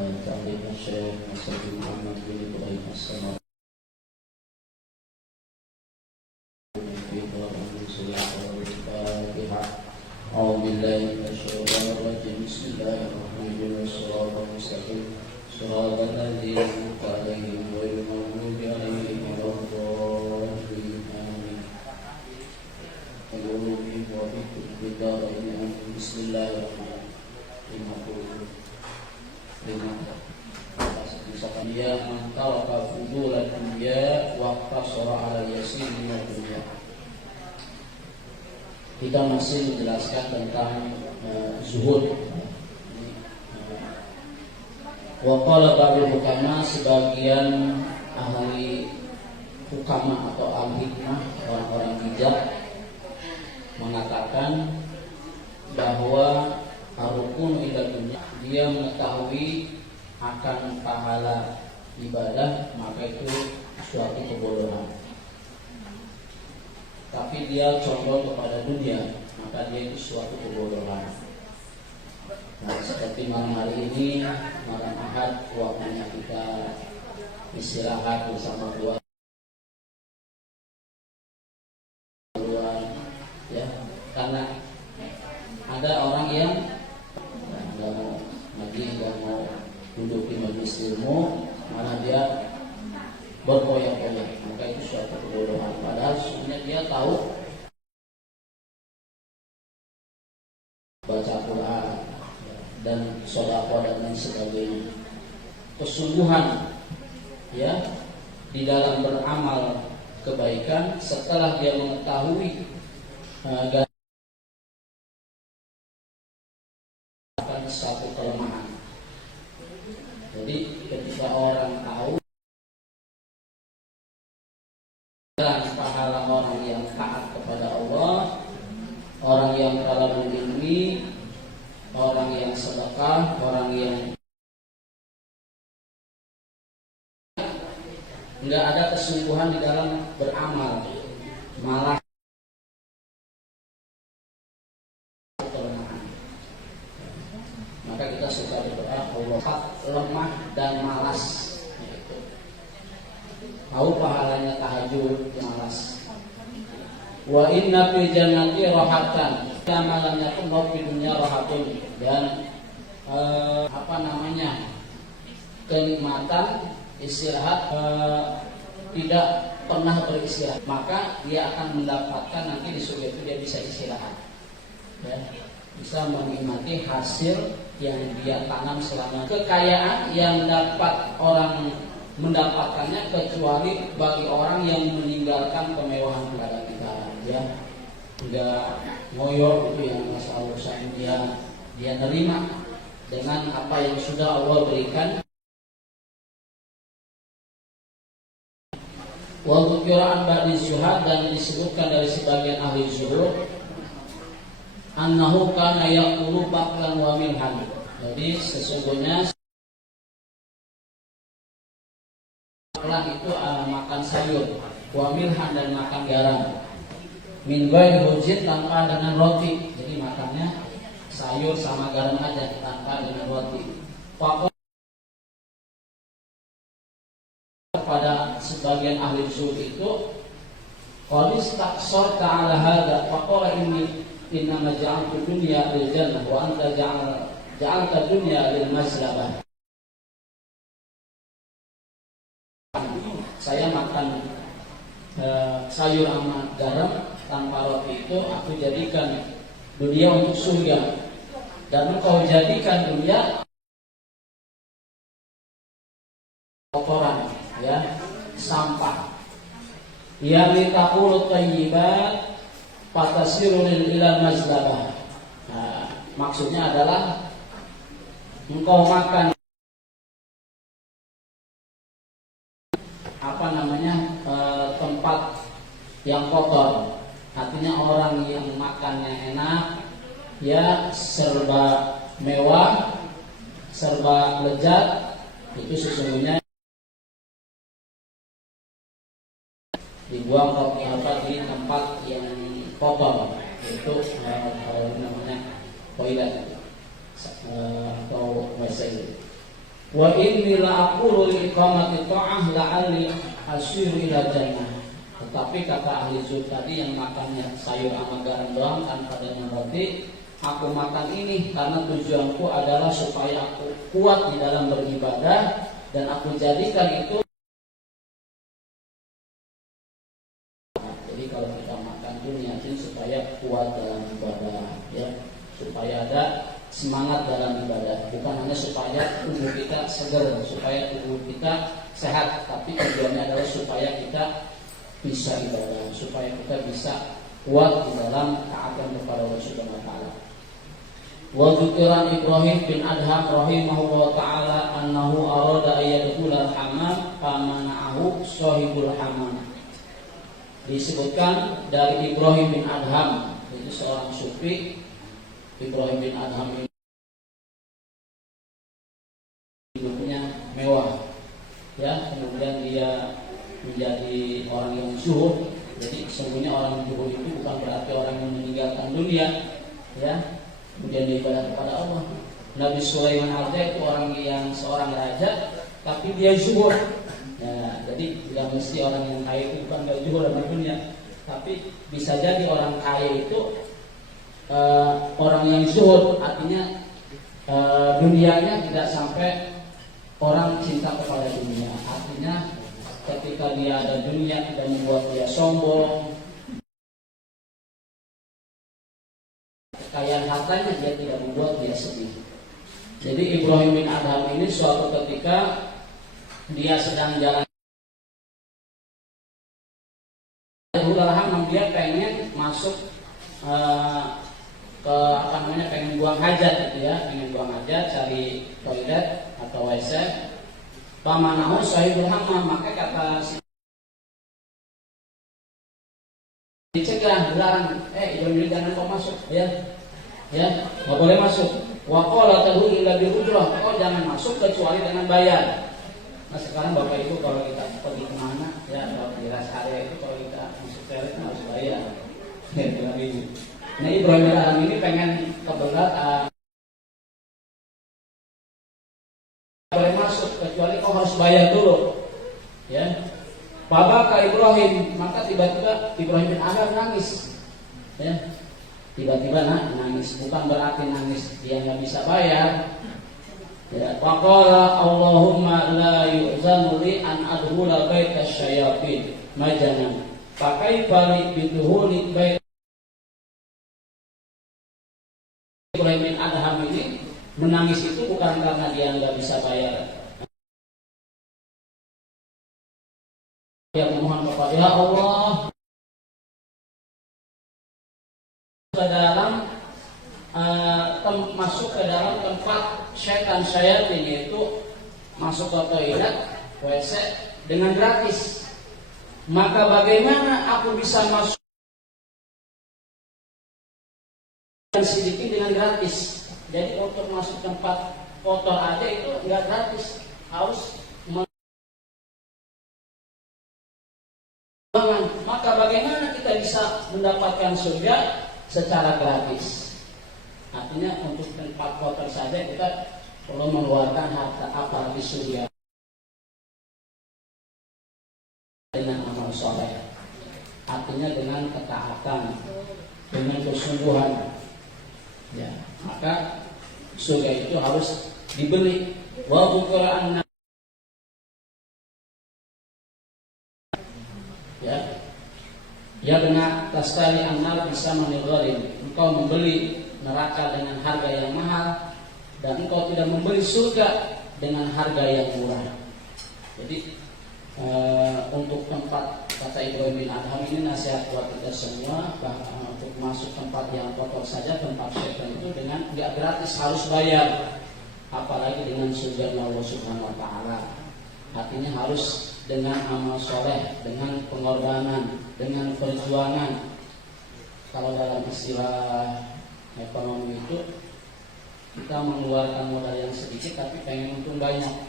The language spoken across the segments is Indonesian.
تعليم الشيخ مسعود محمد بن إبراهيم السمر في دار الفاتحة. أعوذ بالله من الشيطان الرجيم. بسم الله الرحمن الرحيم. الصراط المستقيم صراط الذين أنعمت عليهم غير المغضوب عليهم ولا الضالين. آمين. يقول به وبكم بالدارين. بسم الله الرحمن الرحيم. Dia mantara fudulan dunya wa qasara ala yasir min dunya. Kita masih menjelaskan tentang zuhud. Wa qala ba'du hukama, sebagian ahli hukama atau al-hikmah, orang-orang bijak, mengatakan bahwa arukun ila dunya, dia mengetahui akan pahala ibadah, maka itu suatu kebodohan. Tapi dia condong kepada dunia, maka dia itu suatu kebodohan. Nah, seperti malam hari ini, malam Ahad, waktunya kita istirahat bersama keluarga, ya, karena ada orang yang nggak mau ngaji, nggak mau duduk di majelis ilmu, malah dia berkoyak-koyak, maka itu suatu kebodohan. Padahal sebenarnya dia tahu baca Quran dan sedekah dan lain sebagainya. Kesungguhan ya di dalam beramal kebaikan setelah dia mengetahui akan satu kelemahan. Jadi ketika orang tahu dan pahala orang yang taat kepada Allah, orang yang talabul ilmi, orang yang sedekah, orang yang enggak ada kesungguhan di dalam beramal, malah kelemahan. Maka kita suka berdoa, Allah lemah dan malas. Tahu pahalanya tahajud, malas. Wa inna fil jannati rahatan, kama lam yakun fi dunya rahatun. Dan kenikmatan istirahat tidak pernah beristirahat, maka dia akan mendapatkan nanti di surga itu dia bisa istirahat, ya, bisa menikmati hasil yang dia tanam selama. Kekayaan yang dapat orang mendapatkannya kecuali bagi orang yang meninggalkan kemewahan kepada kita, ya, tidak ngoyor itu yang masalah urusan dia nerima dengan apa yang sudah Allah berikan. Wa dzikran ba'di syuhad, dan disebutkan dari sebagian ahli zuhud annahu kana yaqulu baqlan wa milhan. Jadi sesungguhnya baqlan itu makan sayur, wa milhan dan makan garam, min ghairi hujjin, tanpa dengan roti. Jadi makannya sayur sama garam aja tanpa dengan roti. Pada sebagian ahli zuhud itu qalis taqsar ta'ala hada wa qala inni innama ja'altu dunya lil jannah wa anta ja'alta dunya lil maslabah. Saya makan sayur sama garam tanpa roti itu aku jadikan dunia untuk surga, dan engkau jadikan dunia kotoran, ya, sampah. Ya litaqulu thayyibat fatasiru ilal mazlabah. Nah, maksudnya adalah engkau makan tempat yang kotor. Artinya orang yang makannya enak, ya, serba mewah, serba lezat, itu sesungguhnya dibuang di tempat yang kotor, itu namanya toilet atau WC. Wa inni la aqulu li iqamati ta'ah la'alli asyir ila jannah. Tetapi kata ahli zuhud tadi yang makannya sayur sama garam doang tanpa dengan roti, aku makan ini karena tujuanku adalah supaya aku kuat di dalam beribadah dan aku jadikan itu. Jadi kalau kita makan itu niatin supaya kuat dalam ibadah, ya, supaya ada semangat dalam ibadah, bukan hanya supaya tubuh kita segar, supaya tubuh kita sehat, tapi tujuannya adalah supaya kita bisa ibadah, supaya kita bisa kuat di dalam taatan kepada Allah Subhanahu wa taala. Wa dzikran Ibrahim bin Adham rahimahullah taala annahu arada ayyadkhula al-hammam famana'ahu shahibul hammam. Disebutkan dari Ibrahim bin Adham, itu seorang sufi. Ibrahim bin Adham ini hidupnya mewah, ya, kemudian dia menjadi orang yang zuhud. Jadi sesungguhnya orang zuhud itu bukan berarti orang yang meninggalkan dunia, ya, kemudian beribadah kepada Allah. Nabi Sulaiman itu orang yang seorang raja, tapi dia zuhud. Ya, jadi tidak mesti orang yang kaya itu bukan gak zuhud dalam dunia, tapi bisa jadi orang kaya itu orang yang zuhud, artinya dunianya tidak sampai orang cinta kepada dunia. Artinya ketika dia ada dunia tidak membuat dia sombong, kekayaan hartanya dia tidak membuat dia sedih. Jadi Ibrahim bin Adham ini suatu ketika dia sedang jalan dia pengen masuk ke pengen buang hajat gitu ya, pengen buang hajat, cari toilet atau WC. Pamanahu sahibul hammam, maka kata si dicegah, dilarang, jangan kau masuk, ya, nggak boleh masuk. Wa qala tahu illa bi ujrah, kau jangan masuk kecuali dengan bayar. Nah sekarang bapak ibu kalau kita pergi kemana, ya, kalau di rest area itu kalau kita masuk toilet harus bayar. Nah Ibrahim bin Adham ini pengen kebelat boleh masuk kecuali kau harus bayar dulu, ya. Babaka Ibrahim, maka tiba-tiba Ibrahim bin Adham nangis, ya, tiba-tiba nangis, bukan berarti nangis dia nggak bisa bayar, ya. Waqala Allahumma la yu'zanu li an adkhula baita syayatin majanan pakai balik biduhuli bait. Ibrahim bin Adham ini menangis itu bukan karena dia nggak bisa bayar. Dia memohon kepada ya Allah ke dalam masuk ke dalam tempat syaitan yaitu masuk ke toilet WC dengan gratis. Maka bagaimana aku bisa masuk dan sedikit dengan gratis? Jadi untuk masuk tempat kotor aja itu nggak gratis, harus maka bagaimana kita bisa mendapatkan surga secara gratis? Artinya untuk tempat kotor saja kita perlu mengeluarkan harta, apalagi surga dengan amal soleh, artinya dengan ketaatan, dengan kesungguhan, ya, maka surga itu harus dibeli. Wa bukura'an, ya benar, tastari annar bisa menilai engkau membeli neraka dengan harga yang mahal dan engkau tidak membeli surga dengan harga yang murah. Jadi untuk tempat, kata Ibrahim bin Adham ini nasihat buat kita semua, bahkan untuk masuk tempat yang kotor saja, tempat syaitan itu dengan nggak gratis, harus bayar, apalagi dengan surga Allah Subhanahu wa taala. Artinya harus dengan amal soleh, dengan pengorbanan, dengan perjuangan. Kalau dalam istilah ekonomi itu kita mengeluarkan modal yang sedikit tapi pengen untung banyak.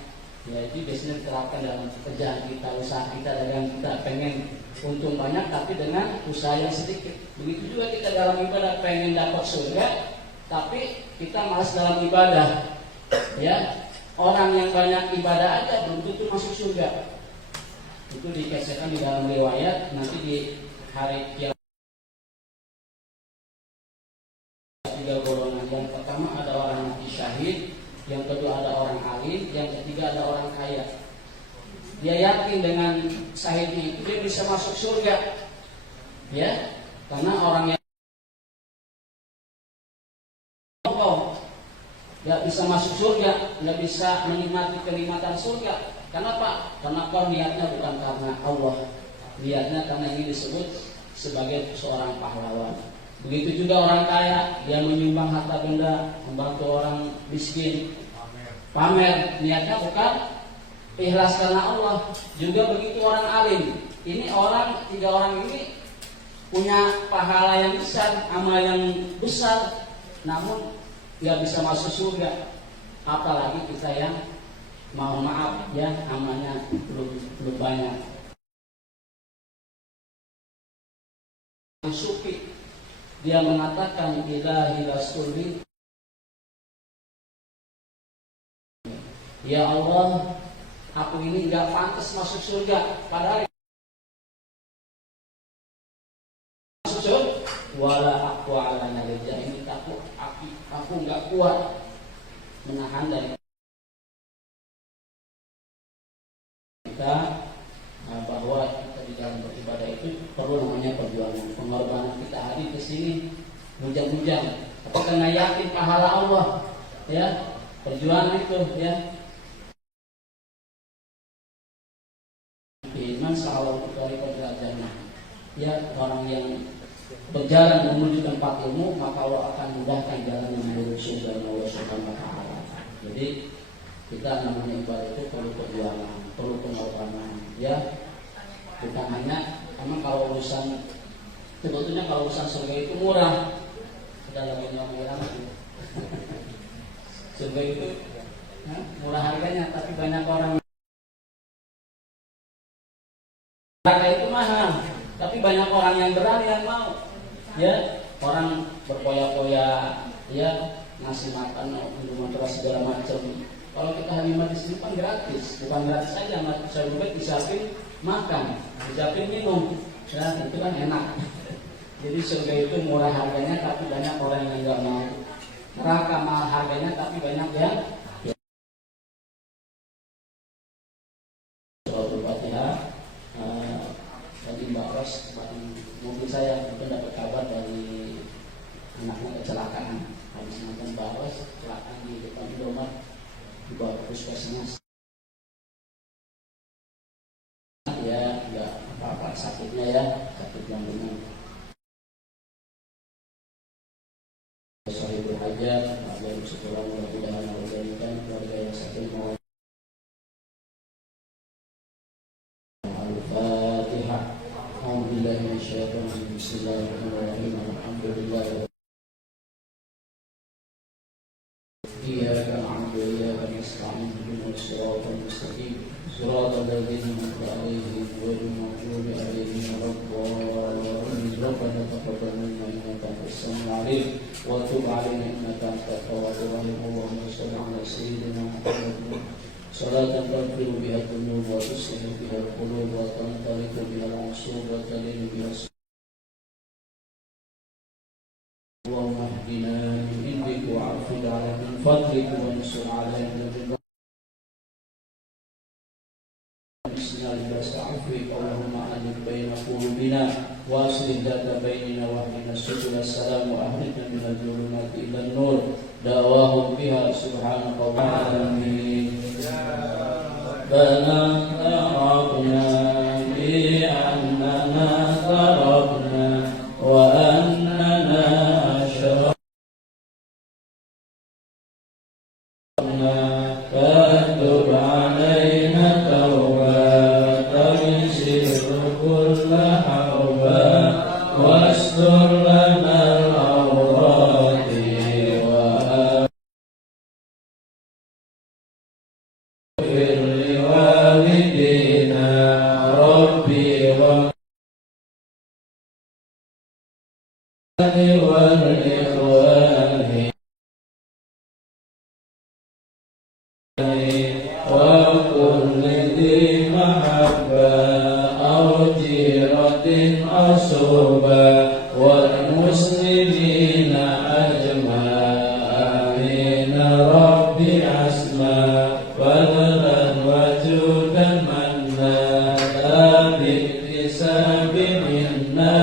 Ya, itu biasanya diterapkan dalam pekerjaan kita, usaha kita, dagang kita, pengen untung banyak tapi dengan usaha yang sedikit. Begitu juga kita dalam ibadah, pengen dapat surga tapi kita malas dalam ibadah, ya. orang yang banyak ibadah aja belum tentu masuk surga. Itu dikisahkan di dalam riwayat, nanti di hari kiamat tiga golongan. Yang pertama ada orang mati syahid, yang kedua ada orang alim, yang ketiga ada orang kaya. Dia yakin dengan syahidnya itu dia bisa masuk surga, ya, karena orang yang nggak bisa masuk surga, nggak bisa menikmati kenikmatan surga. Kenapa? Karena niatnya bukan karena Allah, niatnya karena ini disebut sebagai seorang pahlawan. Begitu juga orang kaya, dia menyumbang harta benda, membantu orang miskin, pamer, niatnya bukan ikhlas karena Allah. Juga begitu orang alim. Ini orang, tiga orang ini punya pahala yang besar, amal yang besar, namun nggak bisa masuk surga. Apalagi kita yang mohon maaf ya, amalnya belum banyak. Sufi dia mengatakan ilahi rasuli, ya Allah, aku ini nggak pantas masuk surga, padahal masuk surga. Wala aku ala narija, ini aku nggak kuat menahan dari kita, bahwa kita di dalam beribadah itu perlu namanya perjuangan, pengorbanan. Kita hari ke sini bujang-bujang, apa karena yakin pahala Allah, ya, perjuangan itu, ya. Iman sa'allahu dari perjalanan, ya, orang yang berjalan menuju tempat ilmu, maka Allah akan mudahkan jalan menuju surga Allah Subhanahu wa taala. Jadi kita namanya ibadah itu perlu perjuangan, perlu pengorbanan, ya. Bukan hanya, emang kalau urusan, sebetulnya kalau urusan surga itu murah, sudah lebih nyawa surga itu murah harganya, tapi banyak orang harga itu mahal, tapi banyak orang yang berani yang mau, ya. Orang berpoya-poya, ya, ngasih makan, minuman keras segala macam. Kalau kita halimah di sini kan gratis, bukan gratis saja, saya juga disiapin makan, disiapin minum, ya, itu kan enak. Jadi surga itu murah harganya, tapi banyak orang yang nggak mau. Neraka mahal harganya, tapi banyak yang Al-Fatihah. Tadi Mbak Ros, mobil saya mungkin dapat kabar dari anaknya kecelakaan. Habis nonton Mbak Ros, kecelakaan di depan Indomaret, dibawa ke puskesmas. Ya, nggak apa-apa sakitnya, ya, sakit jantungnya. Sahibul hajat, agar sekolah mudah-mudahan menjadikan keluarga yang sakit mau. Al-Fatihah. Alhamdulillah, bismillahirrahmanirrahim. Alhamdulillah. Iyyaka na'budu wa iyyaka nasta'in. Ihdinas siratal mustaqim. Siratal ladzina an'amta 'alaihim ghairil maghdubi 'alaihim waladdallin. Rabbana taqabbal minna innaka antas samiul 'alim wa tub 'alaina innaka antat tawwabur rahim. Allahumma shalli 'ala sayyidina Muhammad salatan taghfiru biha dzunub wa tuslihu biha al-qulub wa tantaliqu biha al-'usub wa talinu biha. Allahumma ihdina min indik wa'afid 'alaina min fadlik wa ansur 'alaina min Allahumma alif baina qulubina wa aslih data bainina wa ahdina subul salam wa ahdina min al-zulumati ila nur da'wahum biha subhanallah alamin. Rabbana ta'abna bi annana tarabna wa annana ashrafna fatub 'alaina wastur lana al-awrati wa aghfir li walidina rabbi wa wal ikhwani وكل ذي محبة أو جيرة أصوبة والمسلمين أجمعين ربي أسمى فضلا وجودا منا لا باكتساب منا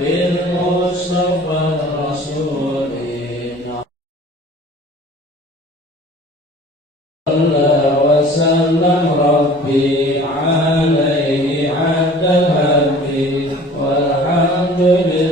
بالمصطفى الرسول صلى وسلم ربي عليه عد الهدي والحمد لله